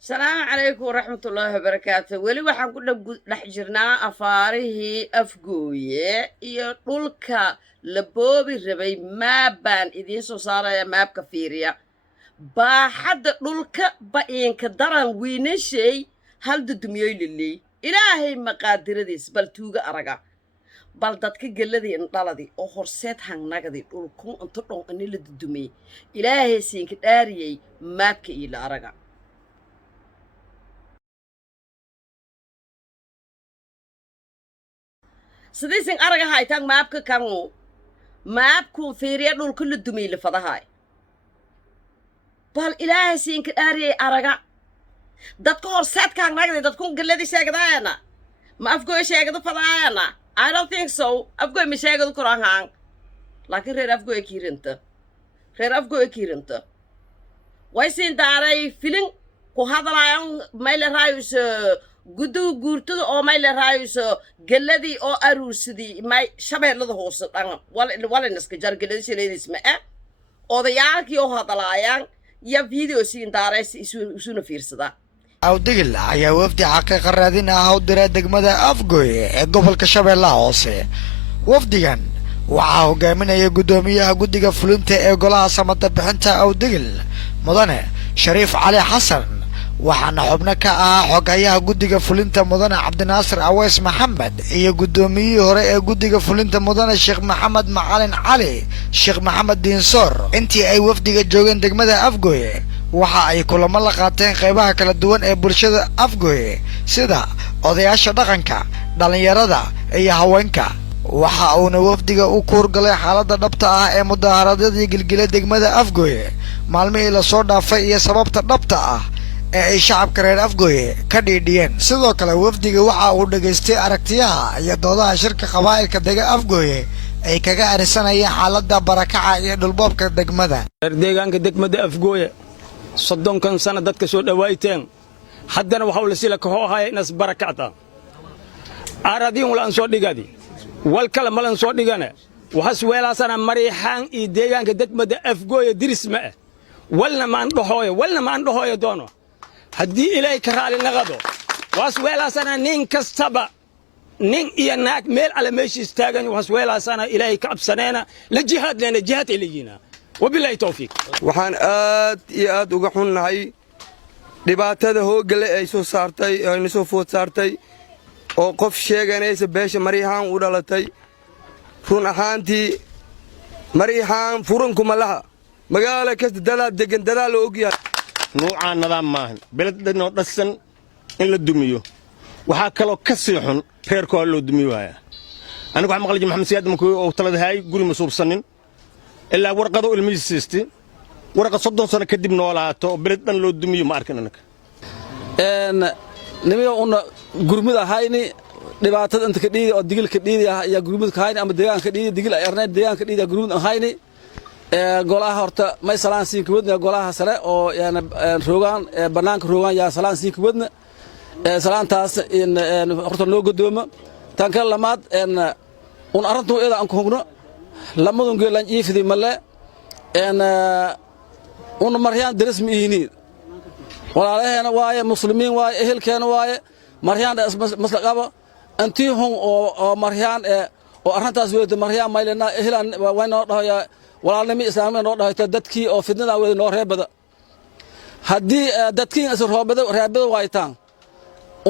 السلام عليكم ورحمة الله وبركاته ولي waxaan ku dhex jirnaa afaarihii afgooye iyo dhulka la boobi rabay maabaan idiin soo saaraya maabka fiiriya baaxadda dhulka ba-iinka daran wiinashay hal dudumiyoy liley ilaahay maqaadiradiis bal tuuga araga bal dadka geladii indhaladii oo horseed hangnagadi dhulkun inta dhon ani la dudumay ilaahay siinka dhaariyay maabka ila araga sidaysan araga haytaan maabka kanu maabku fiiriya dhulka la dumay lafadahay bal ilaahay siinka dhaariyay araga dadka horseedka hangnagadi dadkun geladii sheegadaayana ma afgooy sheegada fadaayana I don't think so. Afgooy ma sheegadu koraan haan laakiin reer afgooy kiirinta way siin daaray filin ku hadlaayaan mayla raayuso gudugu guurtada oo mayla raayuso geladii oo aruursadii may shabeellada hoose dhan walinaska jar geladii shileediis ma odayaalkii oo hadlaayaan iyo video siin daaray isuna fiirsadaa awdigil ayaa wafdi xaqiiqa raadin ah u diray degmada afgooye ee gobolka shabeellaha hoose wafdigan waxaa hogaaminaya guddoomiyaha guddiga fulinta ee golaha samada bixinta awdigil mudane shariif cali xasan waxaana xubno ka ah xogayaha guddiga fulinta mudane cabdinaasir aweys maxamed iyo guddoomiyihii hore ee guddiga fulinta mudane sheekh maxamed macalin cali sheekh maxamed diinsoor intii ay wafdiga joogeen degmada afgooye waxa ay kulamo la qaateen qaybaha kala duwan ee bulshada afgooye sida odayaasha dhaqanka dhalinyarada iyo haweenka waxa uuna wafdiga u kuurgalay xaaladda dhabta ah ee mudaaharadadii gilgila degmada afgooye maalmihii lasoo dhaafay iyo sababta dhabta ah ee ay shacabka reer afgooye ka dhiidhiyeen sidoo kale wafdiga waxa uu dhegaystay aragtiyaha iyo doodaha shirka qabaa'ilka dega afgooye ay kaga arisanayeen xaaladda barakaca iyo dhulboobka degmada deegaanka degmada afgooye 30 sano dadka soo dhawaayteen haddana waxa la sila kooxo ahay nas barakacta aradii wala aan soo dhigadi wal kala malan soo dhigana waxas weelaasana mariixaan iyo deegaanka degmada afgooye diris ma walna ma andhooyo doono haddii ilaahay ka raali naqado was weelaasana nin kastaba nin iyo naag meel ala meeshiis taagan was weelaasana ilaahay ka absaneena la jihaad leena jihaad ilayina وبالله توفيق waxaan aad uga xunnahay dhibaatada hoogale ay soo saartay ay soo food saartay oo qof sheeganaysa beesha mariixaan u dhalatay run ahaantii mariixaan furunku malaha magaalo kasta dadaal degan dadaal loo ogyahay nuucaan nidaam maahan belednoo dhasan in la dumiyo waxaa kaloo ka sii xun reerkoo loo dumiyo waaya anigu waxaan maqlay maxamed siyaad markuu oo taladahay guri ma suubsanin ilaa warqado ilmihiisa siistay warqad 30 sano kadib noolaato beled dhan loo dumiyo ma arkin anaka nimiga una gurmud ahayni dhibaatada inta ka dhiidi oo digil ka dhiidi ah ayaa gurmud ka hayni ama deegaanka ka dhiidi digil ay arnay deegaanka ka dhiidi gurmud ahayni golaha horta may salaan siin ka wadna golaha sare oo yaana roogan banaanka roogan yaa salaan siin ka wadna salaantaas in horta loo godoomo tan kale lamaad un arintu iyada aan ku hogno lamadun geelan iifidi male un maryan daris miini walaalaheena waaye muslimiin waaye ehelkeena waaye maryan maslaqaba antii hon oo maryan oo arintaas weeyda maryan maylena ehelan wayna dhahaya walaalnimo islaamna noo dhahayta dadkii oo fidnada weeyda noo reebada hadii dadkii is reebada waaytaan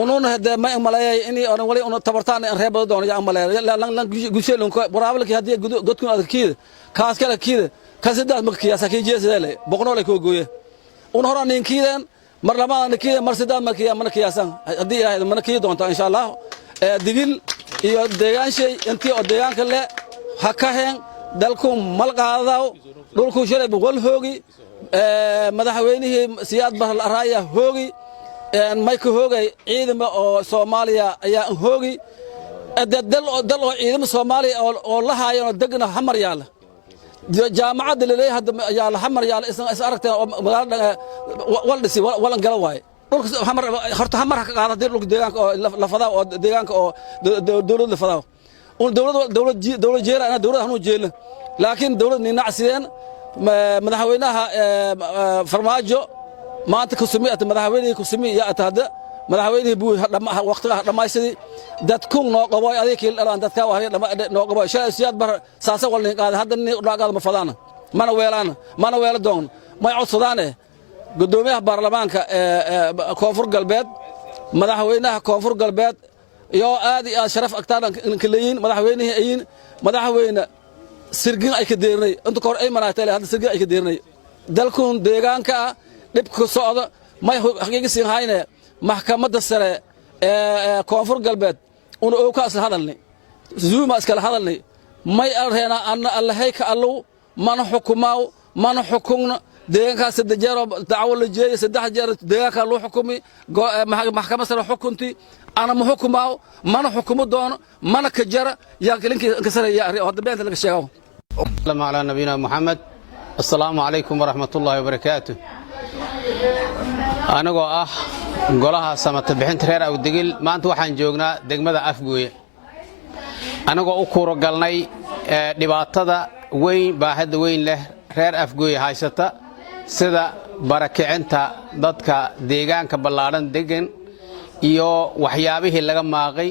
unun hada ma malayay inii oran wali un tabartaan reebada doonaya amalay lan gusheelun ko baraabalkii hadii godkun adkiida kaas kala kiida kasidaad markiyaasa kii jeesale boqnoole ko gooye un horan ninkiidan mar labaad kiida mar sidaad markiyaasan hadii ilaahay markii doonta insha Allah digil iyo deegaanshay intii oo deegaanka le ha ka heen dalku malqaadaw dhulku shalay wal hoogi madaxweynihii siyaad bar raaya hoogi mayka hoogay ciidamo oo Soomaaliya ayaa hoogi dal oo ciidamo Soomaaliya oo la haayeen degna hamar yaala jaamacada leeyahay hadda yaala hamar yaala is aragteen oo magaalada wal dhisi walan gala waay dhulka hamar horta hamar ka qaada dhulka deegaanka oo la fadaa oo deegaanka oo dawladda fadaa oo dawlad jeelana dawlad hanu jeelna laakiin dawlad ninacsideen madaxweynaha farmaajo maanta kusumiyada madaxweynaha kusumiya atada madaxweynaha buu waqtiga dhamaysadii dadku noo qaboy adeekii dhalaan dadka wax noo qaboy shaasiyaad bar saasa walin qaad hadda nin dhaaqad ma fadana mana weela doon may codsadaane gudoomiyaha baarlamaanka koonfur galbeed madaxweynaha koonfur galbeed iyo aad iyo sharaf agtaadan kaleeyin madaxweyne sirgin ay ka deernay inta kor ay manaatay hadda sirgin ay ka deernay dalkun deegaanka dhibka socda may xaqiiqsiin hayne maxkamadda sare koonfur galbeed oo ka asal hadalni zuuma iskala hadalni may arheena anna allahay ka allow mana xukumaaw mana xukumna deegaankaas saddex jeer dacwo la jeeyay saddex jeer deegaanka loo xukumi maxkamadda sare xukunti ana ma xukumaaw mana xukumo doono mana ka jara yaa kalinkii ka sareeya hadda beenta laga sheego اللهم على نبينا محمد السلام عليكم ورحمة الله وبركاته أنا قولها سمت بحنت رير أو دقيل ما أنت وحن جوجنا دقمة أفجوية أنا أكور قلني نباتة وين باهد وين له رير أفجوية هاي ستا سدا بركة أنت ضدك ديجان كبلارن دقن iyo waxyaabihii laga maaqay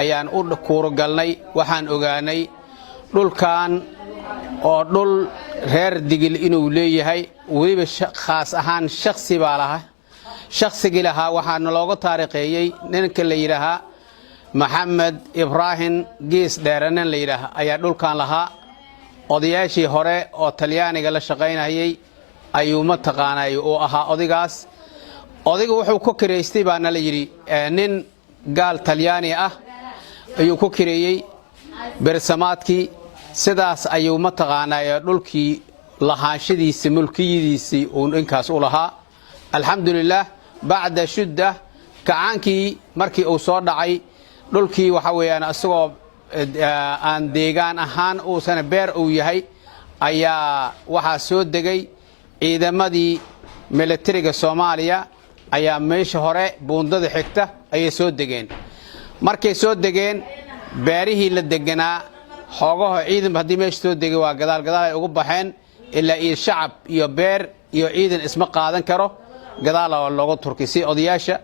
ayaan u kuuro galnay waxaan ogaanay dhulkan oo dhul reer digil inuu leeyahay waliba khaas ahaan shakhsi baa lahaa shakhsigii lahaa waxaana looga taariikheeyay ninka la yiraahdo Maxamed Ibrahim Gees Dheeranan la yiraahdo ayaa dhulkan lahaa odayaashii hore oo Talyaaniga la shaqeynayay ayuu ma taqaanay oo ahaa odigaas odaygu wuxuu ku kireystay baana la yiri nin gaal Talyaani ah ayuu ku kireeyay bersamaadkii sidaas ayuu ma taqaanay dhulkii lahaanshadiisa mulkiyadiisa oo inkaas u lahaa alxamdulillah bacda shudda kacaankii markii uu soo dhacay dhulkii waxa weeyaan asagoo aan deegaan ahaan uu sana beer uu yahay ayaa waxa soo degay ciidamadii militariga Soomaaliya ayaa meesha hore buundada xigta ay soo degeen markay soo degeen beerihii la deganaa xoogaha ciidan hadii meesha soo degay waa gadaal ay ugu baxeen ilaa iyo shacab iyo beer iyo ciidan isma qaadan karo gadaal looga turkisay odayaasha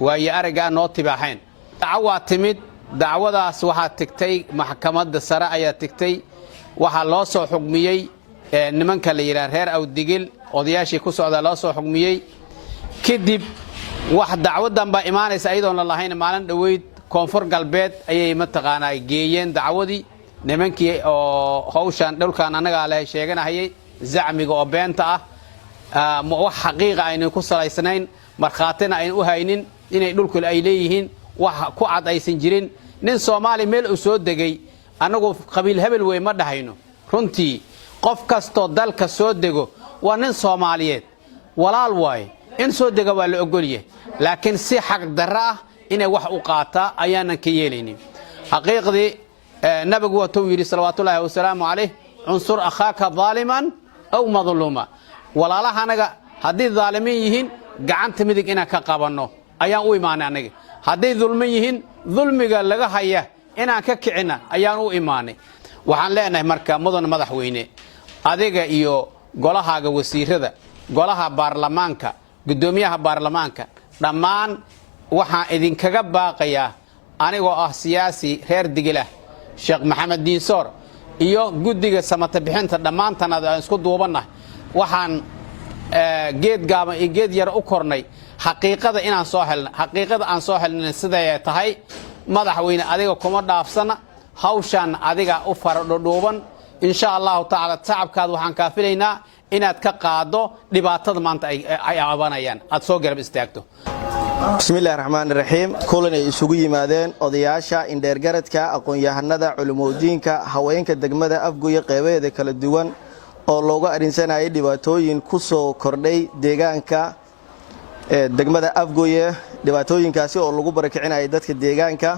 way araga noo tibaaxeen dacwa timid dacwadaas waxa tagtay maxkamadda sare ayaa tagtay waxa loo soo xukmiyay nimanka la yiraahdo reer Awdigil odayaashii ku socda loo soo xukmiyay kadib wax dacwadan ba imaanaysa ayadoo la lahayn maalin dhaweyd koonfur galbeed ayay ma taqaanay geeyeen dacwadii nimankii oo hawshan dhulkan anaga la sheeganayay zacmiga oo beenta ah ma wax xaqiiqa aynu ku salaysanayn marxaatina aynu u haynin inay dhulku ay leeyihiin wax ku cad aysan jirin nin Soomaali meel u soo degay anagu qabiil hebel way ma dhahayno runtii qof kasto dalka soo dego waa nin Soomaaliyeed walaal waay in soo dega waa la ogoliyay laakiin si xaq darro ah inay wax u qaata ayaanan ka yeelaynin xaqiiqdii nabigu waa tuu yiri salawaatullaahi wa salaamu alayhi unsur akhaaka zaaliman aw madluma walaalaha anaga hadii zaalimiin yihiin gacanta midig inaan ka qabanno ayaan u iimaanay anaga hadii dulmin yihiin dulmiga laga haya inaan ka kicina ayaan u iimaanay waxaan leenahay marka mudan madaxweyne adiga iyo golahaaga wasiirada golaha baarlamaanka gudoomiyaha baarlamaanka dhammaan waxaan idinkaga baaqayaa anigoo ah siyaasi reer Digila Sheekh Maxamed Diinsoor iyo guddiga samata bixinta dhammaantan aan isku duubanahay waxaan geed gaaban iyo geed yar u kornay xaqiiqada inaan soo helno xaqiiqada aan soo helnay sida ay tahay madaxweyne adiga kuma dhaafsana hawshan adiga u faradhuuban insha Allah taala tacabkaad waxaan ka filaynaa inaad ka qaado dhibaatada maanta ay aabanayaan aad soo garab istaagto bismillaahir rahmaanir rahiim kulan ay isugu yimaadeen odayaasha indheer garadka aqoon-yahanada culumooyinka haweenka degmada Afgoye qeybadeeda kala duwan oo looga arinsanayay dhibaatooyin ku soo kordhay deegaanka degmada Afgoye dhibaatooyinkaasi oo lagu barakicinayay dadka deegaanka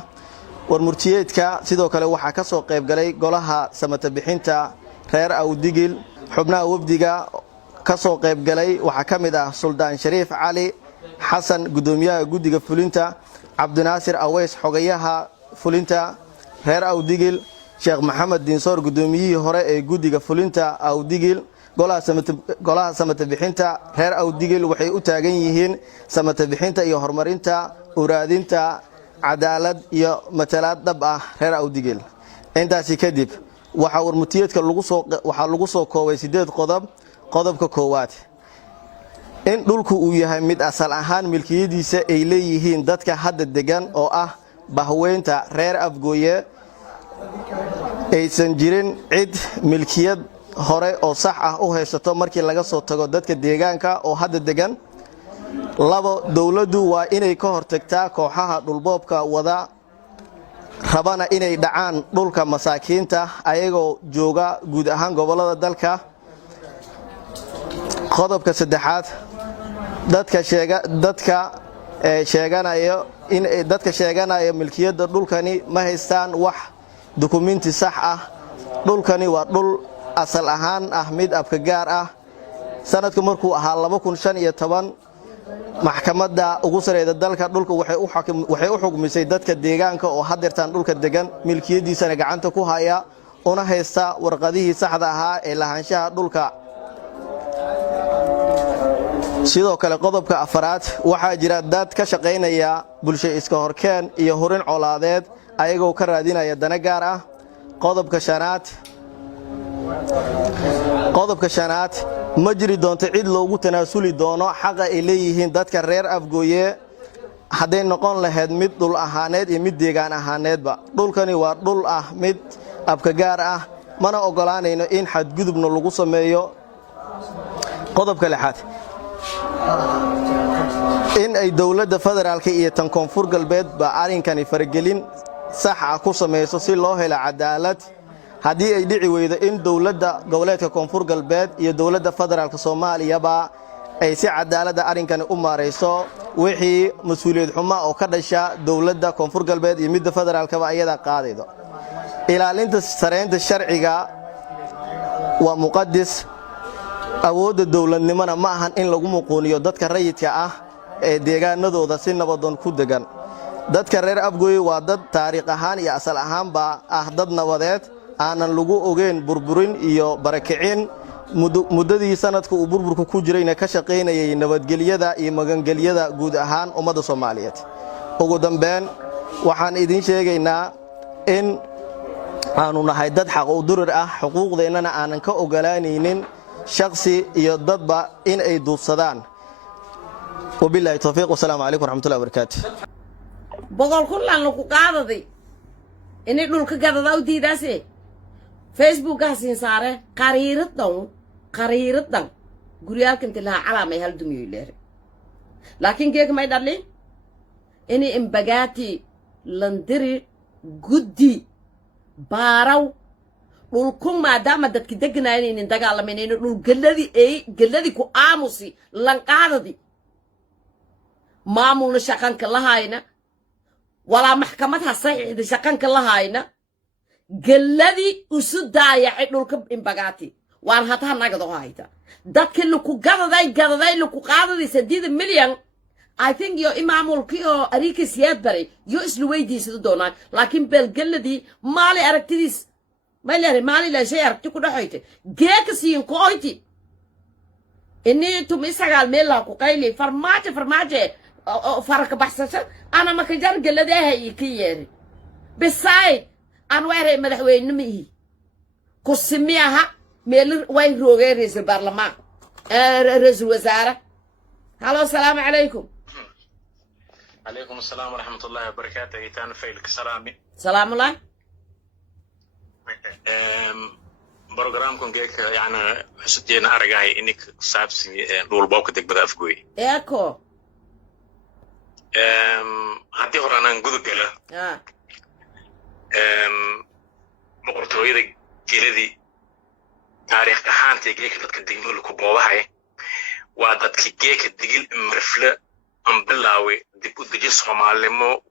warmurtiyeedka sidoo kale waxa ka soo qayb galay golaha samata bixinta reer Awdigil xubnaha wafdiga ka soo qayb galay waxa kamid ah Suldaan Shariif Cali Xasan gudoomiyaha guddiga fulinta Cabdinaasir Aweys xogayaha fulinta reer Awdigil Sheekh Maxamed Diinsoor gudoomiyihii hore ee guddiga fulinta Awdigil golaha samata bixinta reer awdigil waxay u taagan yihiin samata bixinta iyo horumarinta uraadinta cadaalad iyo matalaad dhab ah reer awdigil. intaasi kadib waxaa warmutiyeedka waxaa lagu soo koobay 8 qodob. qodobka koowaad in dhulku uu yahay mid asal ahaan milkiyadiisa ay leeyihiin dadka hadda degan oo ah bahweynta reer Afgooye, aysan jirin cid milkiyad hore oo sax ah u haysato markii laga soo tago dadka deegaanka oo hadda degan. 2 dawladdu waa inay ka hortagtaa kooxaha dhulboobka wada rabana inay dhacaan dhulka masaakiinta ayagoo jooga guud ahaan gobolada dalka. qodobka 3 dadka sheeganaya milkiyadda dhulkani ma haystaan wax dukumiinti sax ah. dhulkani waa dhul asal ahaan ah mid abka gaar ah. sanadku markuu ahaa 2015 maxkamadda ugu sareeyda dalka dhulka waxay u xukmisay dadka deegaanka oo hadeertaan dhulka degan milkiyadiisana gacanta ku haya una haysta warqadihii saxda ahaa ee lahaanshaha dhulka. sidoo kale qodobka 4 waxaa jira dad ka shaqaynaya bulsho iska horkeen iyo horin colaadeed ayagoo ka raadinaya dana gaar ah. qodobka 5 ma jiri doonto cid loogu tanaasuli doono xaqa ay leeyihiin dadka reer Afgooye hadday noqon lahayd mid dhul ahaaneed iyo mid deegaan ahaaneedba. dhulkani waa dhul ah mid abka gaar ah, mana ogolaanayno in xadgudubna lagu sameeyo. qodobka 6 in ay dawladda federaalka iyo tan koonfur galbeed ba arinkani faragelin sax ah ku sameeyso si loo helo cadaalad. haddii ay dhici weydo in dawladda goboleedka koonfur galbeed iyo dawladda federaalka Soomaaliya ba ay si cadaalad ah arinkani u maareyso wixii mas'uuliyad xumo oo ka dhasha dawladda koonfur galbeed iyo midda federaalka ba ayada qaadaydo. ilaalinta sareynta sharciga waa muqaddis. awoodda dawladnimada ma ahan in lagu muquuniyo dadka rayidka ah ee deegaanadooda si nabadoon ku degan. dadka reer Afgooye waa dad taariikh ahaan iyo asal ahaanba ah dad nabadeed aanan lagu ogeyn burburin iyo barakicin. muddadii sanadka uu burburku ku jirayna ka shaqaynayay nabadgelyada iyo magangelyada guud ahaan ummadda Soomaaliyeed. ugu dambeyn waxaan idin sheegaynaa in aanu nahay dad xaq u durir ah, xuquuqdeennana aanan ka ogolaanaynin shakhsi iyo dadba in ay duubsadaan. wabillahi tawfiiq. wassalaamu calaykum waraxmatullahi wabarakaatu. boqol kullan lagu qaadaday inay dhulka gadada u diidaasay Facebook siin saare qariiradan guriyaalkan tilaa calaamay hal dumiyo leeyahay. laakiin geeg may dhalin inay imbagaati landiri guddi baaraw dhulku maadaama dadki deganaayeen dagaalamayeen dhul galladii ku aamusi lanqaadadi maamulna shaqanka lahayna wala maxkamadha saxiixda shaqanka lahayna galladii usu daayacay dhulka imbagaati waan hataa nagado hayta dadka lagu gadaday lagu qaadaday 8 milyan. I think yo imaamulkii oo ariki siyaad baray yo isla weydiisado doonaan laakiin galladii maali aragtidiis maali la shay aragti ku dhaxaytay geeka siin qoyti inni tum isagal meela ku qayli farmaajo farka baxsasha ana ma ka jar galladii hay ka yeeri bisay aan weeray madaxweynimii ku simiyaha meel way roogay ra'iisul baarlamaan ra'iisul wasaare. halo salaamu calaykum. عليكم السلام ورحمة الله وبركاته. إيتان فيلك سلامي. سلام الله. برنامجكم جيك يعني حسيتينا أرجعي إنك سابسي دول باوك دك بدأ أفقوي. إياكو. هدي هرانا نقول كلا. مقرطوي ذا جلدي تاريخ كهانتي جيك بتقدم لكم بوضعي وعدت جيك الدجيل مرفلة أم بلاوي دب ودجين سوماليمو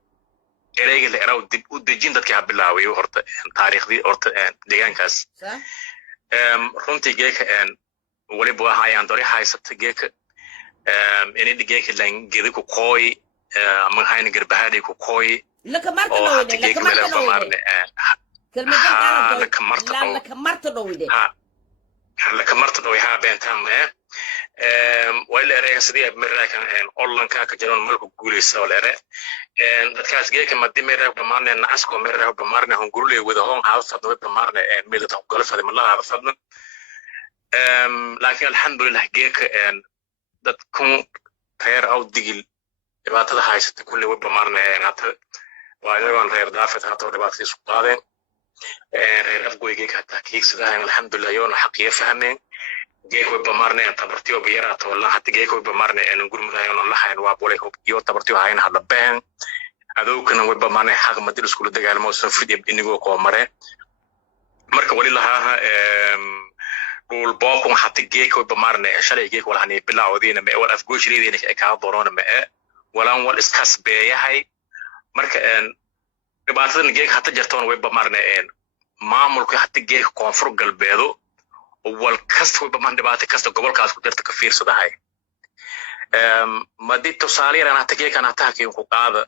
إريج الإراو دب ودجين دتك هبلاوي وهرت تاريخ دي هرت ديان كاس. رنتي جيك ولي بوها عيان دوري هاي ست جيك إني دي جيك لين جدي كوكوي من هاي نجر بهادي كوكوي. لك مرت نويدة. لك مرت نويدة. لك مرت نويدة. لك مرت دوي ها بين تام ولا رأي سدي مريكان أولن كجرون ملك جوليس ولا رأي dadkaas geeka madii meeraha bamaarne nacasko meeraha bamaarne hon gurle wada hon haafadno bamaarne meelada kala faday ma la haafadno laakiin alxamdulillah geeka dadkun reer aw digil dhibaatada haysata kulli way bamaarne hata waa inagoon reer daafid hata dhibaatada isu qaadeen reer afgoygeeka hata kiigsadahan alxamdulillah yoona xaqiya fahmeen geeka way bamaarne tabartiyo biyaraata wallah hata geeka way bamaarne gurmadahayn la hayn waa bolay iyo tabartiyo hayn hada been adowkana way bamaarne xaq madil isku dagaalmo soo fidib inigoo ko mare marka wali lahaa dul bookun hata geeka way bamaarne shalay geeka wala hanay bilaawdiina ma wal afgooshreedina ay ka doorona ma walaan wal iskas beeyahay marka dhibaatadan geeka hata jartoon way bamaarne maamulka hata geeka koonfur galbeedo wal kasta way bamaarne dhibaato kasta gobolkaas ku jirta ka fiirsadahay madii tusaaleeyana hata geeka hata hakiin ku qaada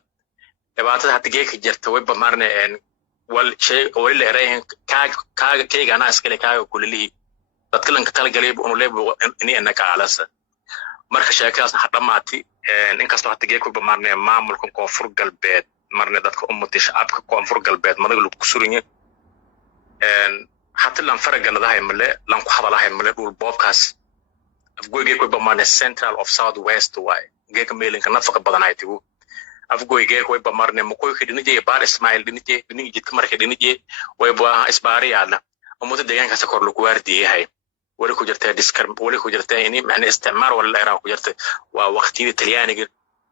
dhibaatada hata geeka jirta way bamaarne wal shay oo la ereeyeen kaaga keegana iskale kaaga kulli dadka lanka kala galay uu leebo inay anaka alasa marka sheekaas hadamaati in kasta hata geeka way bamaarne maamulka koonfur galbeed marne dadka ummada shacabka koonfur galbeed madaga lagu surinye حتى لان فرق أنا ده ملء لان كحضر له ملء دول بوكاس أفقول جيك ويبقى central of south west واي جيك ميلين كنا فقط بدنايتيو أفقول جيك ويبقى مارن مكوي كده نجي بار إسماعيل نجي جت كمر كده نجي ويبقى إسباري على وموت الدجاج كسكر لكوار دي هاي ولا كجرتها ديسكر ولا كجرتها يعني معنى استعمار ولا إيران كجرت ووقتي التلياني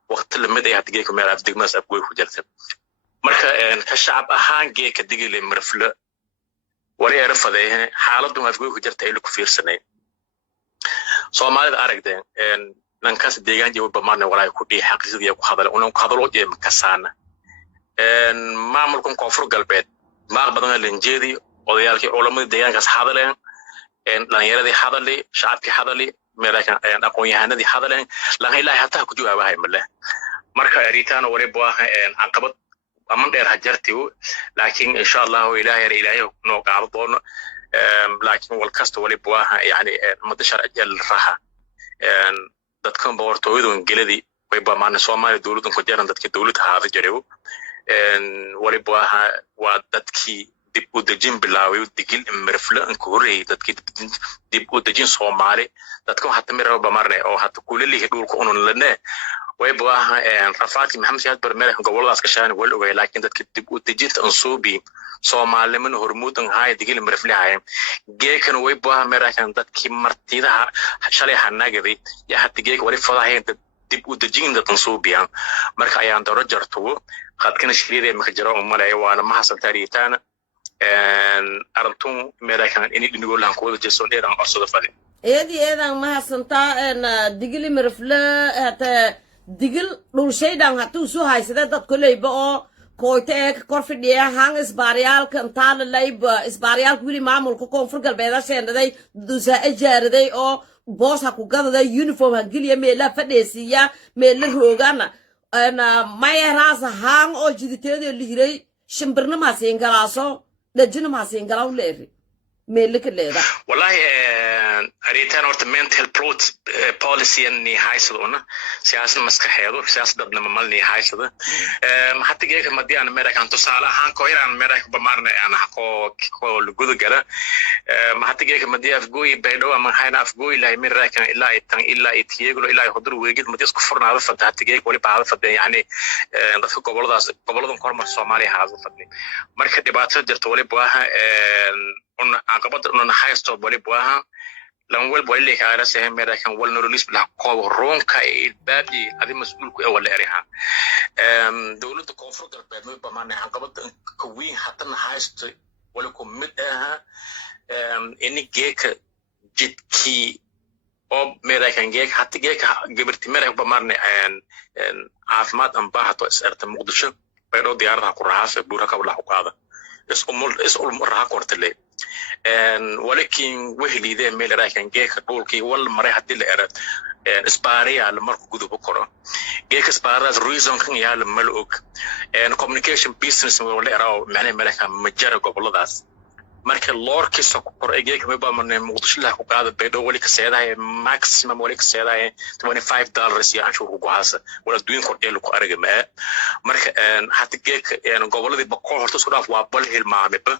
وقت لما ده هتجيك مير أفدق مس أفقول كجرت مركا كشعب أهان جيك الدجاج اللي مرفله wali arfaday xaaladdu afgooy ku jirtay ilku fiirsanay Soomaalida aragteen nankaas deegaan jooga bamaarne walaay ku dhii xaqiiqadii ku hadal oo ku hadalo jeem kasaana maamulkan koonfur galbeed maaq badan lenjeedi odayaalkii culimada deegaankaas hadaleen dhalinyaradii hadalay shacabkii hadalay meelakan aqoon-yahanadii hadaleen lan ilaahay hataa ku jawaabahay male marka aritaan wali baahan caqabad أمن ده هجرتيو لكن إن شاء الله إلهي نوقع بون لكن والكست ولي بواها يعني مدشر أجل الراحة دتكم بورتويدون جلدي ويبقى معنا سوامالي دولتون كجيران دتك دولت هذا جريو ولي بواها ودتكي ديبو دجين بلاوي ودجيل مرفلة انكوري دتكي ديبو دجين سوامالي دتكم حتى مرة بمرة أو حتى كل اللي يدور كونون لنا ويبقى رفعتي محمد سياد برميله قبل الله أسكشان ولا لكن دتك ديبو دجين تنصوبي سوامالي من هرمودن هاي دجيل مرفلة هاي جيكن ويبقى مرة كان دتكي مرتيها شالي حناجري يا حتى جيك ولي فضا هاي ديبو دجين تنصوبي مركا أيام درجرتو قد كان شريدة مخجرة أمالي وأنا ما حصل تاريتانا أرنتم مرة كان إني نقول لهم كود جسون إيران أصلا فلي إيدي ما حسنتا إن دقيل مرفلة هتا دقيل رولشي دان هاتو سو هاي سيدا دات كله يبقى كويتك كورفيديا هان إسباريال كنتال اللي يبقى إسباريال كويلي معمول كوكون فرقل بيدا شين داي دوسا إجار داي أو بوس هاكو قادة داي يونيفورم هنجيليا ميلا فديسيا ميلا روغانا أنا ما يراس هان أو جديتيدي اللي هيري شمبرنا ما سينغلاسو لجنا ما سينغلاو ليري ميلك الليدا والله أريتان أورت mental policy إني هايسدونا سياسة مسكحيدو سياسة دبنا مملني هايسدو حتى جيك مدي أنا مريك أنتو سالة هان كوير أنا مريك بمارنا أنا كو لجود جرا حتى جيك مدي أفجوي بيدو أما هاينا أفجوي لا مريك إلا إتان إلا إتيجلو إلا يقدر ويجد مدي سكفرنا هذا فد حتى جيك ولي بعض فد يعني ضف قبلهم كرم الصومالي هذا فدني مركز دبعت جرت ولي بواها عقبت إنه نحيستو ولي بواها لان ول بولي كارا سهم مرة كان ول نورليس بلا قوة رون كاي بابي هذه مسؤول كي أول إريها دولة كونفور قلبي بمعنى عقبت كوين حتى نحيست ولكم مدها إني جيك جد كي أو مرة كان جيك حتى جيك جبرت مرة بمعنى عافمات أنباهت وإسرت مقدسة بيرو ديارها كرهاسة بورها ولا حقادة اسأل مرة كورتلي ولكن وهلي ذا ميل رايكن جيك دولكي ولا مرة حتى لأرد إسبارية على مركو جودو بكرة جيك إسبارية ريزون كان يعلم ملوك communication business ولا أراو معناه ملكا مجرد قبل ذاس marka loorkiisa ku kor ee geeka ma marnay muqdisho la ku qaada beedho wali ka seedahay maximum wali ka seedahay $25 iyo anshuur ku haasa wala duin kor ee ku araga ma marka hata geeka goboladii boqol horta isku dhaaf waa bal hilmaameba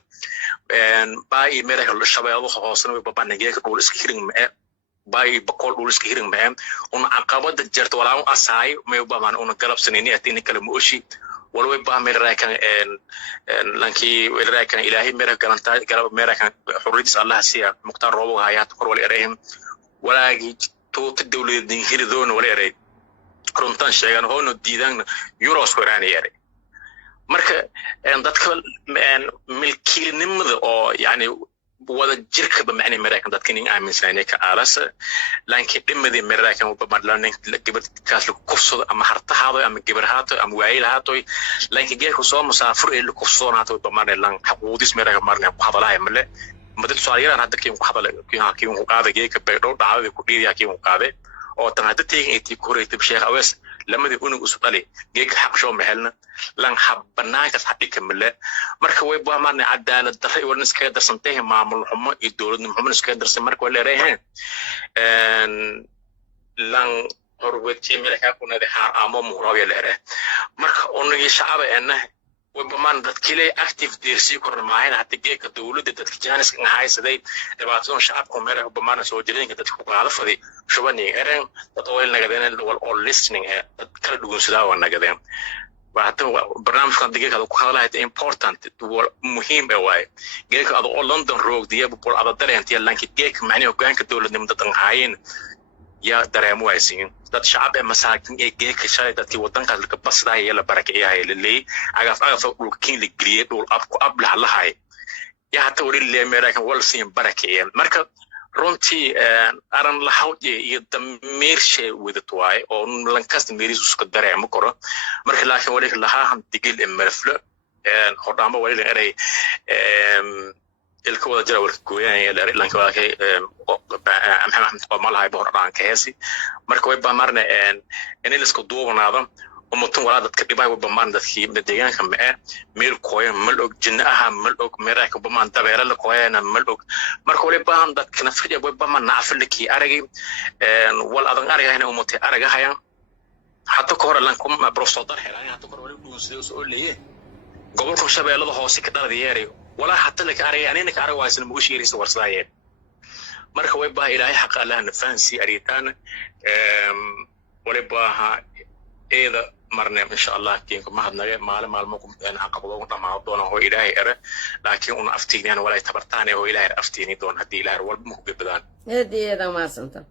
baay meelaha la shabeelo hoosna way baban geeka dhul iska hirin ma baay boqol dhul iska hirin ma una aqabada jirto wala asaay ma baban una galabsanayni atiin kala mooshi walway baa meel raakan lankii weel raakan ilaahay meel galanta galab meel raakan xurridis allah siya muqtar roobo hayat kor wal erayhim walaagi toota dawladda hiridoon wal eray runtan sheegan hoono diidan euros qoraan yaray marka dadka milkiilnimada oo yani wada jirka ba macna Mareykan dadka in aaminsanay ka aalasa laakiin dhimadii Mareykan oo badlaanay gabadh kaas lagu kufsado ama hartahaado ama gabarhaato ama waayilhaato laakiin geeku soo musaafir ee lagu kufsoonato bamaanay lan xaquudis Mareykan marnay ku hadalay male madad Soomaaliyeed hadda kiin ku hadalay kiin ku qaaday geeka beedho dhacday ku dhiiday kiin ku qaaday oo tan hadda teegin ay tiikoreeyay Sheekh Awees lamadii unug usoo dhalay geeka xaq soo mehelna lan habanaanka xadhika male marka way baamaan cadaalad darro oo iska darsantay maamul xumo iyo dawladnimo xumo iska darsay marka way leeyahay lan horwati meelka kuna dhaxaa ama muurawiya leeyahay marka onigi shacab way baamaan dadkii active dirsi kornaayn hada geeka dawladda dadka jaanis ka haysaday dhibaatada shacabku meelaha baamaan soo jireenka dadku ku qaada fadi shubani ereen dad oo nagadeen wal all listening dad kala duwan sida waa nagadeen وحتى برنامج كان دقيقة هذا كهذا هذا important مهم بواي جيك هذا all London road دي بقول هذا دري أنت يلا إنك جيك معني وكان كدولة نمدة هاين يا دري مواسين ده شعب مساكن جيك شاي ده تودن كذا بس ده يلا بركة هاي اللي أعرف لكين الجريد والأب على هاي يا حتى وري اللي أمريكا والسين بركة مركب runtii aran la hawdiyay iyo dameer shay wadadwaay oo lankasta meerisu iska dareemo karo marka laakiin wali lahaa digil marflo hodama wali eray ilka wada jira warka gooyay lanka waakay maxamed qomalahay boor dhaan ka heesi marka way baamarna in la isku duubanaado ومتون ولا دتك دبي وبمان دتكي deegaanka ma meel kooyan malog jinnaha malog meeraaka bamaan dabeera la kooyana malog marka wali baan dadkana fadhiya way bamaan naafilki aragay wal adan aragayna umutay aragahayan hatta koor lan kum professor dar helaan hatta koor wali dhuusay soo leeyay gobolka shabeellada hoose ka dhaliyay wala hatta la aragay anina ka aragaysan mugu shiiraysa warsaayeen marka way baa ilaahay xaq Allah nafansi aritaan wali baa إذا مرنا إن شاء الله كينكم ما هذا مالكم أنا أقبضوا ما دونه هو إلهي أره لكن أنا أفتيني أنا ولا يتبرتاني هو إلهي أفتيني دون هدي إلهي والمخ بدان هدي هذا ما سنت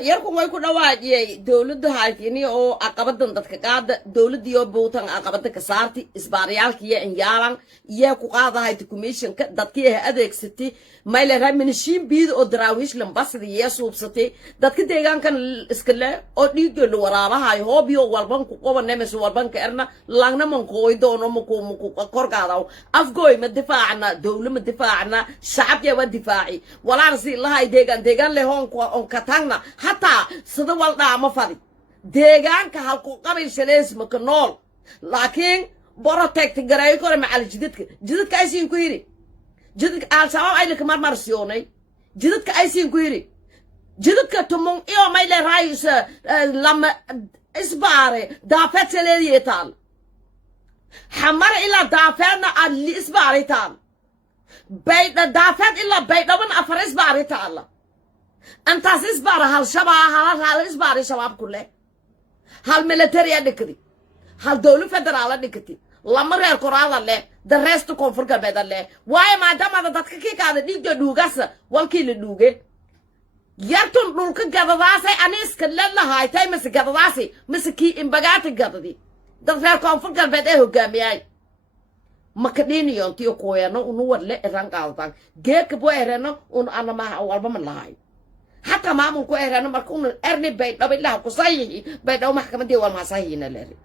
يركم ويكون واجي دولة هالكيني أو أقبضن تتكاد دولة ديو بوتان أقبضن كسارتي إسباريال كيه إن يالان ياكو قاضي هاي تكوميشن دتكيه أديك ستي ما إلا من الشين بيد أو دراويش لمباس دي يسوب ستي دتك ديغان كان إسكلا أو نيجو ورابا هاي هو بيو والبان كوكو نمس والبان كأرنا لاننا من كوي دونو مكو كوركاداو أفقوي مدفاعنا دولة مدفاعنا شعب يوان دفاعي ولا رسي الله هاي ديغان لهون كو كتانا حتى سدوال داما فادي ديغان كهالكو قبل شليس مكنول لكن بروتكت غراي كور مع جددك ايسين كويري جددك الشباب اي لك مرسيوني جددك ايسين كويري جددك تمون ايو ما الى رايس لما اسباري دافت سليدي تال حمر الى دافعنا اللي اسباري تال بيت دافت الى بيت من افر اسباري تال انت اسبار هال اسباري شباب كله هال ميليتري دكدي هال دولة فدرالة دكتي لما رأي القرآن له the rest كونفور كبدا له واي ما دام هذا تككي كذا ديك دوغاس والكيل دوغه يرتون دولك كذا أنيس كلنا هاي تاي مس كذا مسكي إنبعات كذا دي the rest كونفور كبدا هو جميعي ما كديني ينتيو كويانو ونور له إران قالتان جيك بو إرانو ون أنا ما أول بمن لاي حتى ما ممكن إرانو مركون إرني بيت لو بالله كصحيح بيت أو محكمة دي والما صحيح نلري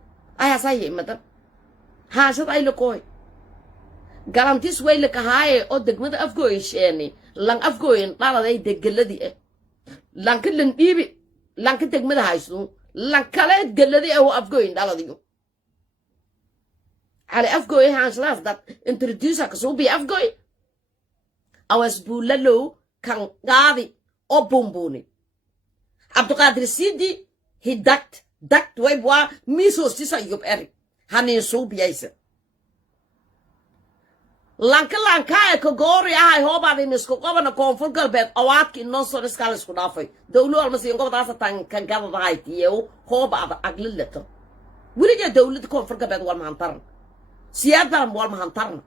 أيه صحيح مثلا هاشد أي لكوي garantis way la kahaye oo degmada afgooysheenay lan afgooyin dhaladay degaladi lan kalen dhiibi lan ka degmada haysto lan kale galadi oo afgooyin dhaladiyo على أفجوي هانشلاف that introduce كسوبي أفجوي أواس بولالو كان قاضي أو بومبوني عبد القادر السيدي he ducked ويبوا ميسو سيسا يوب أري هاني سوبي أيسا لانكا كغوري هاي هو بعد نسكو قبنا كونفور قلبت أوات كي نصر سكال سكو دافي دولو المسيون قبض عصا كان قبض هايتيو هو بعد أقل لتو ولجا دولة كونفور قلبت والمهانترن سياد بلم والمهانترن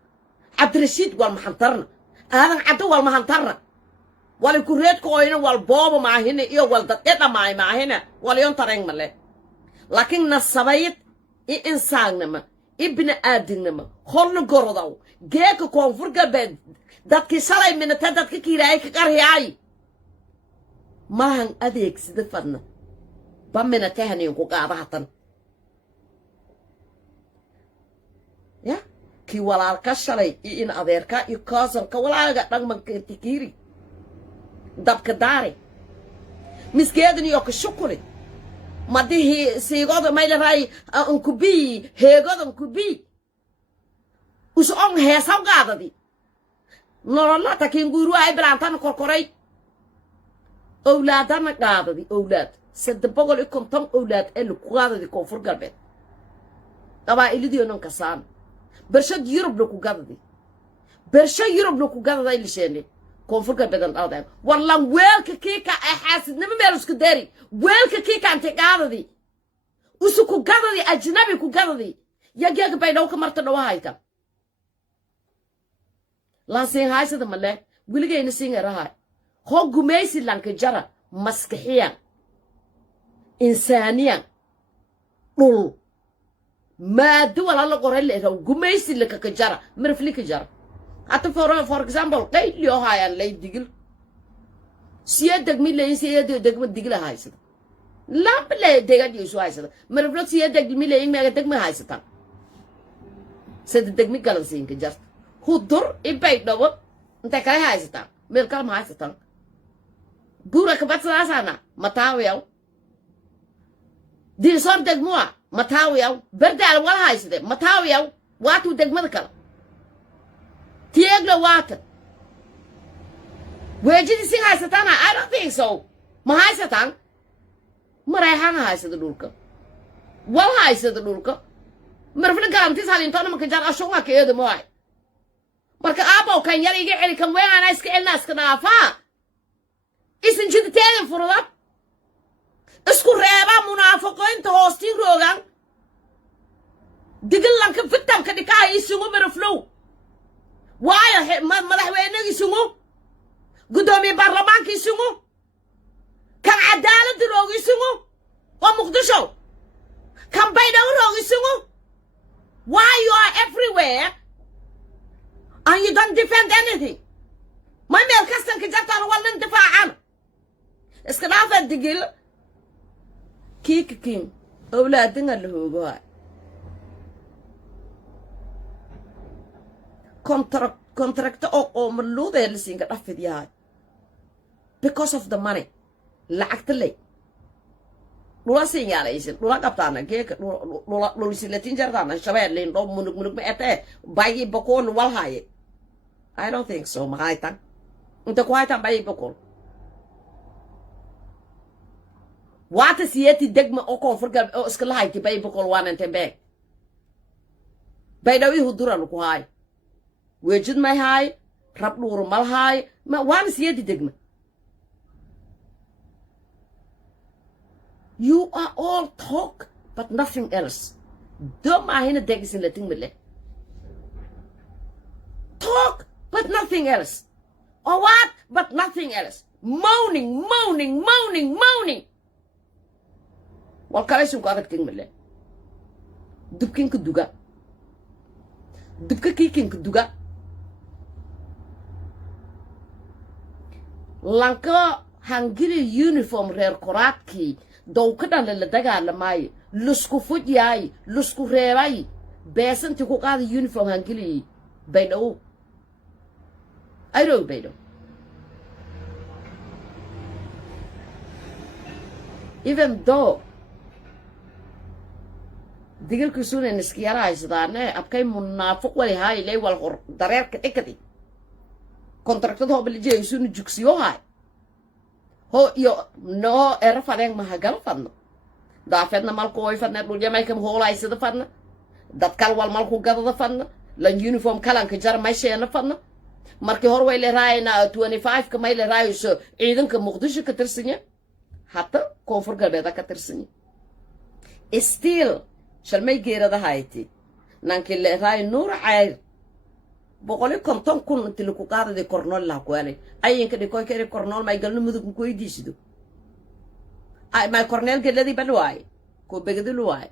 عبد الرشيد والمهانترن هذا عدو والمهانترن والكوريت كوين والبوب مع هنا إيو والدقيقة مع هنا واليونترين ملي لكن نصبيت إنسان نما ابن آدم نما خلنا قردو جيك كونفور قلبت دادكي سالي من تدادكي كيراي كارهاي ما هن أديك سيدفن بمنا تهني وقاعدة يا كي walaalka shalay iyo in adeerka iyo kaasalka walaalga dhaqmanka tikiri dabka daare miskeedin iyo ka shukuri madihi siigoda maylaray ankubi heegoda ankubi uson heesaw qaadadi nolola takin guru ay brantan korkoray awlaadana qaadadi awlaad sadbogol ikontom awlaad ee ku qaadadi koonfur galbeed qabaa'ilidii oo kasaan برشاد يوروب لو كوغادي برشا يوروب لو كوغادا اللي شيني كونفور بدل هذا والله ويلك كيكا احاسد نما ميلوس كداري ويلك كيكا انت قاددي وسو كوغادي اجنبي كوغادي يا جاك بايدو كمرت دو هايتا لا سين هايسد مله ولغي نسين راهاي هو غميسي لانك جرا مسكحيا انسانيا طول ما دول الله قرر له قميص لك كجرا مرفلي كجرا حتى فور اكزامبل قيل لي هاي اللي دقل سيادك مين اللي سيادك دق دقل هاي سد لا بلا دقل يسوع هاي سد مرفلي سيادك مين اللي ما دق ما هاي سد سد دق مين قال سين كجرا هو دور يبيت دو انت كاي هاي سد ميل كلام هاي سد بورك بس راسنا متاويو دي صار دق موا متاويو بردال ولا هاي سده متاويو واتو دغمد كلا تيغلو وات ويجي سين هاي ستانا I don't think so ما هاي ستان مريحان هاي سده دولك ولا هاي سده دولك مرفل قامتي سالين تونا مكجار اشوغا كيد موي marka aabo kan yar iga celi kan weyn ana iska celna iska dhaafa isin jidteen furada isku reeba munaafiqiinta hoostiin roogan digilan ka fitan ka dhikaa isugu mirflow waayo madaxweynaha isugu gudoomiye baarlamaanka isugu kan cadaalad loogu isugu waa muqdisho kan baydaw loogu isugu why you are everywhere and you don't defend anything ما ميل كاستن كجرتان ولا ندفاعن اسكنافه دقيل كيكين اولادنا اللي هو كونتراكت او ملوده اللي سين قفديها because of the money لعقت لي لولا سين يا ليس لولا قبطانا كيك لولا سيلتين جردانا شباب لين دو منك مئته باي بكون والهاي I don't think so مهايتا انت كوايتا باي بكون وات سيتي دغما او كونفور او اسكلا هايتي باي بكون وان انت باي باي داوي هدورا لكو هاي وجد ما هاي رب نور مال هاي ما وان سيتي دغما you are all talk but nothing else دم هنا دغسن لتين مله talk but nothing else or what but nothing else moaning والكلاش وقادك تنمله دبكين كدوغا دبكا كيكين كدوغا لانكا هنجري يونيفورم رير كوراتكي دو كدا للدغا لماي لسكو فوجياي لسكو ريراي بيسن تكو قاد يونيفورم هنجري بينو ايرو بينو even though digilka sunan iskiyara haysadaane abkay munaafiq wali haay lay wal hor dareerka dhikadi kontraktado hoblijeey sunu jugsiyo haay ho iyo no era fadeng mahagal fadno daafedna malku way fadna dhul yamay kam hoolaysada fadna dad kal wal malku gadada fadna lan uniform kalanka jar meesheena fadna markii hor way leeraayna 25 ka may leeraayo ciidanka muqdisho ka tirsinya hatta koonfur galbeed ka tirsinya still shalmay geerada hayti nanki leeraayo nuur cayr boqoli konton kun intii lagu qaaday kornool la kuwaalay ayinka dhikoy kare kornool may galno mudug ku weydiisido ay may korneel geladii balwaay ko begadu luwaay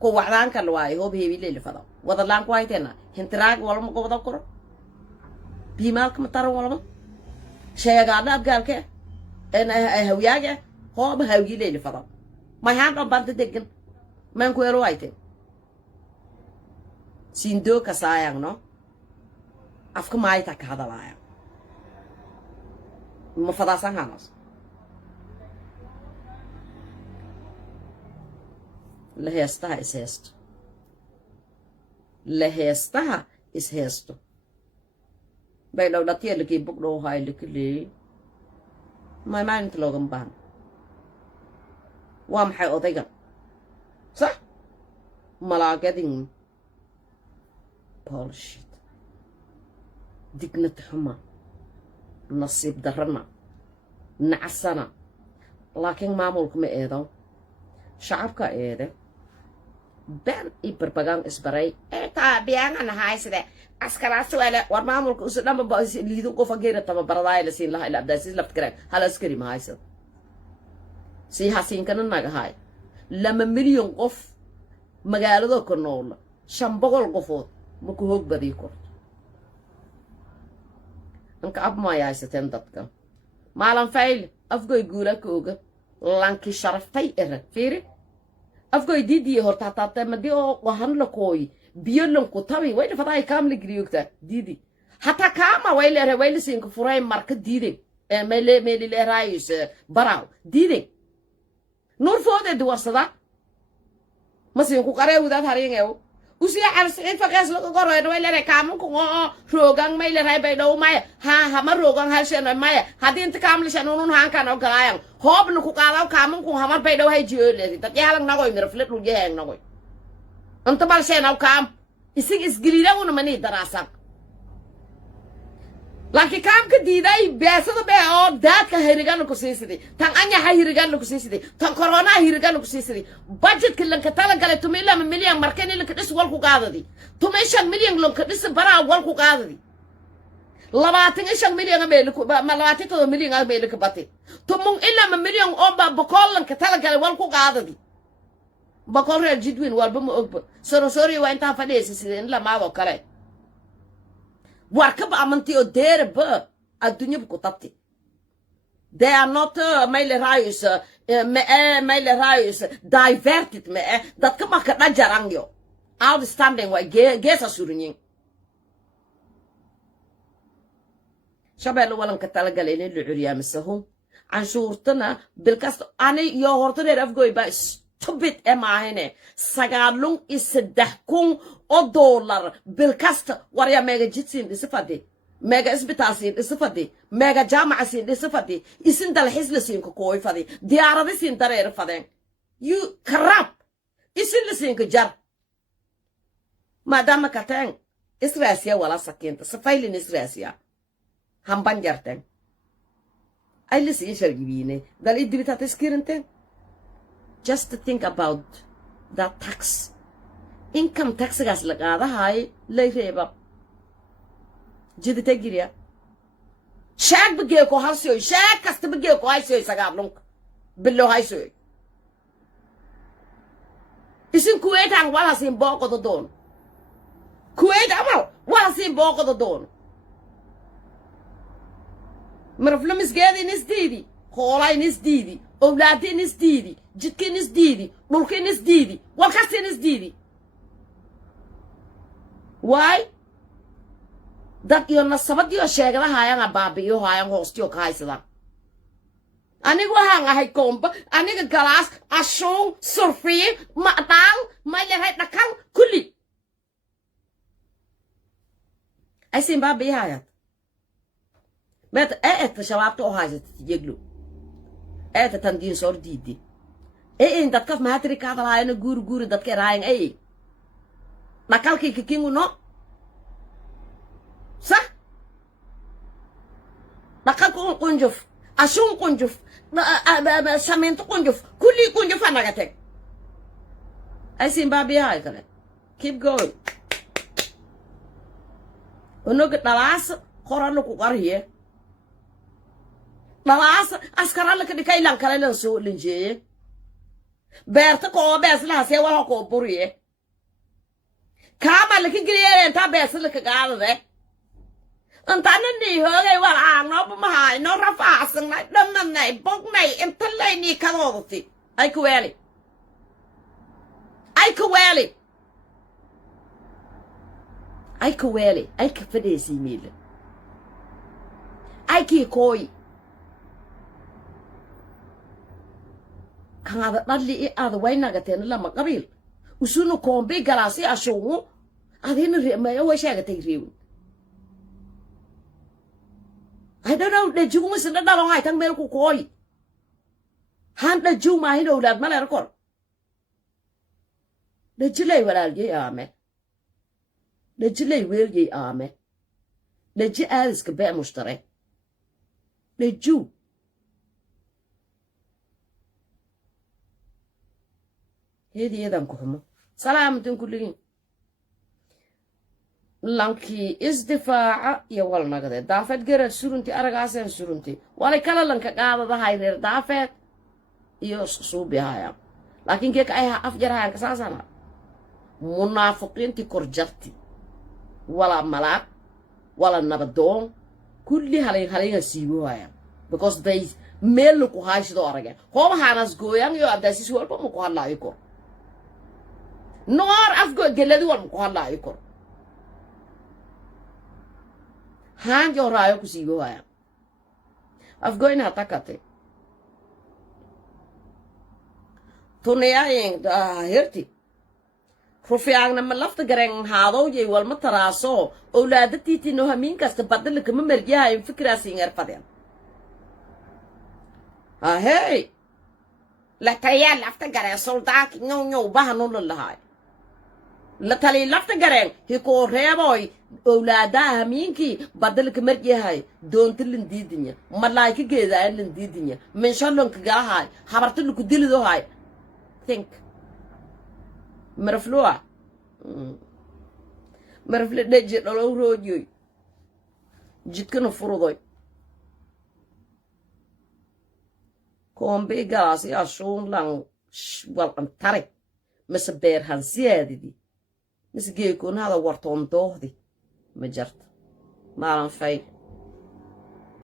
ko wacdaan ka luwaay hoob heebi leele fado wada laan ku hayteena hintiraag wala ma qobda koro biimaal kama taran wala ma sheegaada abgaalke ay hawiyaaga hoob hawgi leele fado may haan dhan banta degan man ku ero hayte sindo ka saayang no afka maayta ka hadalaya ma fadaasan hanas la heestaha is heesto la heestaha is heesto bay law dhatiya laki bugdho hay likili may maalinta loogan baan waa maxay odaygan sax malaagadin bullshit dignad xuma nasiib darana nacasana laakiin maamulka ma eedo shacabka eede ben i barbagan isbaray taa biyaangan haysade askaraas wala war maamulka usu dhamba ba liido qof geera tababaradaay la siin lahaa ila abdaasiis laft kare hal askari ma haysad si hasiin kana naga hay 2 milyan qof magaalada ku nool 500 qofood ma ku hoog badii korto anka ab ma yaasateen dadka maalan fayl afgoy guula kooga lanki sharaftay era fiiri afgoy didi horta taata madi oo wahan la kooy biyo lan ku tabi way faday kaamli griyogta didi hata kaama way leeyahay way lisin ku furay marka didi meeli leeraayis baraw didi nur foode duwarsada masin ku qaree wadaad haringeew usiya arsiin faqas lagu goroy way leeyahay kaamun ku rogan may leeyahay bay dhow may ha ma rogan halshan may hadii inta kaamli shanunun haan kan oo galaayan hoobna ku qaadaw kaamun ku hamar bay dhow hay jeelay dad yaalan nagoy mirflet lu jeeyang nagoy anta bal seen aw kaam isig isgilida una mani daraasan laakiin kaamka diiday beesada bee oo daadka hirigan ku siisidi tan anya hirigan ku siisidi tan corona hirigan ku siisidi budgetka lanka tala galay 2 milyan markani lanka dhis wal ku qaadadi 5 milyan lanka dhis bara wal ku qaadadi 25 milyan meel ku ma 27 milyan meel ka bati tumun illa milyan oo ba bokol lanka tala galay wal ku qaadadi bokol reer jidwin walba ma ogba sorry waa inta fadhiisay sideen la maado kale warkaba amanti oo deerba adduunya ku tabti they are not mail rayus diverted me dadka ma ka dhajarangyo outstanding way geesa surinyin shabeello walanka talagalay in la curiyaa misahu canshuurtana bilkasta ani iyo horta reer afgoy ba stupid maahine 9,300 oo dollar bilkasta warya mega jitsin disfadi mega isbitaasin disfadi mega jaamacasin disfadi isin dalxiis la siin ku kooy fadi diyaarada siin dareer fadeen you corrupt isin la siin ku jar madama katen israasiya wala sakinta safaylin israasiya hamban jarten ay la siin shargibine dal idibita taskirinte just to think about that tax income tax gas la qaadahay lay reeba jidita giriya shaag bigee ko harsiyo shaag kasta bigee ko haysiyo sagaadlunk billo haysiyo isin kuwait aan wala siin booqodo doon kuwait amal wala siin booqodo doon marflo misgeedi nisdiidi hoolay nisdiidi awlaadin nisdiidi jidkin nisdiidi dhulkin nisdiidi walkastin nisdiidi why dad iyo nasabad iyo sheegadahaayana baabiyo haayan hoostiyo ka haysadaan anigu waxaan ahay koomba aniga galaas ashuun surfiye macdaan maylehay dhakan kulli aysin baa biyahayad met eeta shabaabta oo haysata tijeglo eeta tandiin soor diide in dadkas mahatri ka hadalaayana guuri dadka eraayan ay dhakalkii kakingu no صح دقاق قنجف أشون قنجف سمنت قنجف كل قنجف أنا قتك أيسين بابي هاي كله keep going ونوك نلاس خورانو كوكاريه نلاس أسكران لك دكاي لان كلا لنسو لنجيه بيرتكو بيس لها سيوالها كو بوريه كاما لك جريان انتا بيس لك قاعدة ده انت انني هاي والعان نوب مهاي نو رفاسن ناي دمن ناي بوك ناي انت اللي ني كالوضتي اي كوالي اي كفديسي ميل اي كي كوي كان هذا نالي هذا وين نغتين لما قبيل وشنو كومبي غلاسي اشو هذين ما هو شيء تيريو I don't know the Jew is not long I can milk koi. Hand the Jew my know that Malarcor. The Chile will ye army. The Chile will ye army. The Jew ask Bemustare. The Jew. Hedi Adam Kuhmo. Salam Tunkulin. لانكي إزدفاع يوال نقدر دافت جرى سرنتي أرجعسين سرنتي ولا كلا لانك قاعدة ده هاي غير دافت يصوب هاي لكن كيك أيها أفجر هاي كساسنا منافقين تكرجتي ولا ملاك ولا نبضون كل هالين سيبوا هاي because they ملكو هاي شدوا أرجع هم هانس جويان يو أبدا سيسوال بمكو هلا يكور نور أفجر جلدي والمكو هلا يكور هان جو رايو كسيبو هاي أفغوين هاتاكاتي تونياين هيرتي رفيعنا من لفت غرين هادو جي والمتراسو أولادتي تينو همين كاستبادل لك ممرجيها فكرة سينغر فدين هاي لا تيال لفت غرين سلطاك نيو بحنو للهاي لا تلي لفت غرين هيكو ريبوي أولادها همينكي بدلك مرجيهاي دون تلين دي دنيا ملايكي جيدا لين دي دنيا من شلون كجاهاي حبرتلك ديل دو هاي think مرفلوع مرفل دجي لو روجي جيت كانوا فرضوي كون بيجاسي أشون لان والقن تري مسبير هنسيادي دي مسجيكون هذا ورطون دوه دي مجرد ما فاي